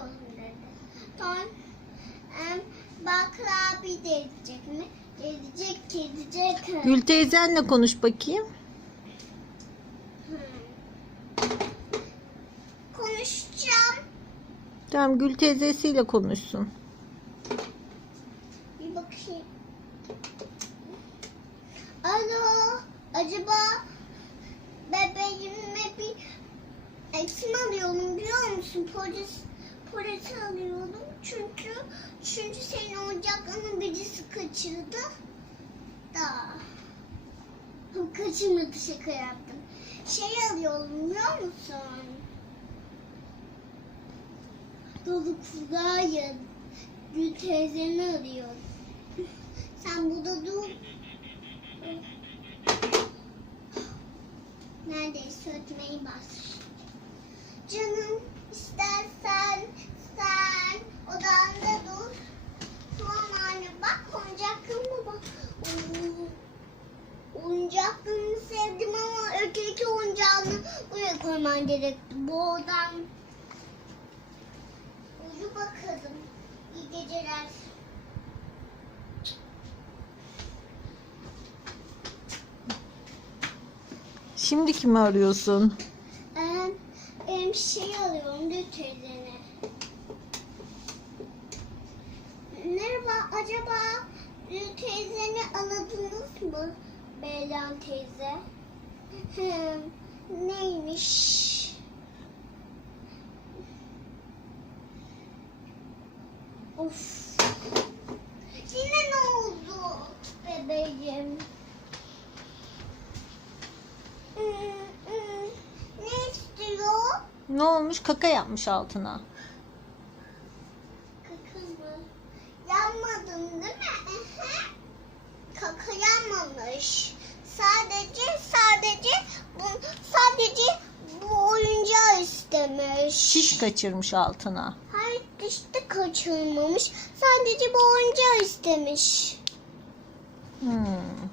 alıyorum dedi. Sonra em, Bakra abi de edecek mi? Edecek, edecek. Gül teyzenle konuş bakayım. Hmm. Konuşacağım. Tamam Gül teyzesiyle konuşsun. Bir bakayım. Alo. Acaba bebeğime bir eksim alıyorum biliyor musun? Polis polisi alıyorum. Çünkü çünkü senin oyuncaklarının birisi kaçırdı. Da. Kaçırmadı şaka yaptım. Şey alıyorum biliyor musun? Dolu kulağı Gül teyzeni arıyor. Sen burada dur. Neredeyse ötmeyi bas. Canım istersen sen odanda dur. Tamam anne bak oyuncaklarıma bak. Oo, Oyuncaklarını sevdim ama öteki oyuncağını buraya koyman gerekti. Bu odan. Uyu bakalım. İyi geceler. Şimdi kimi arıyorsun? Benim şey alıyorum da teyzene. Merhaba, acaba teyzeni aladınız mı? Beylan teyze. Neymiş? Of. Yine ne oldu bebeğim? Hmm, hmm. Ne istiyor? Ne olmuş? Kaka yapmış altına. Kaka mı? Yanmadın değil mi? Kaka yanmamış. Sadece sadece bu sadece bu oyuncağı istemiş. Şiş kaçırmış altına. Hayır işte kaçırmamış. Sadece bu oyuncağı istemiş. Hmm.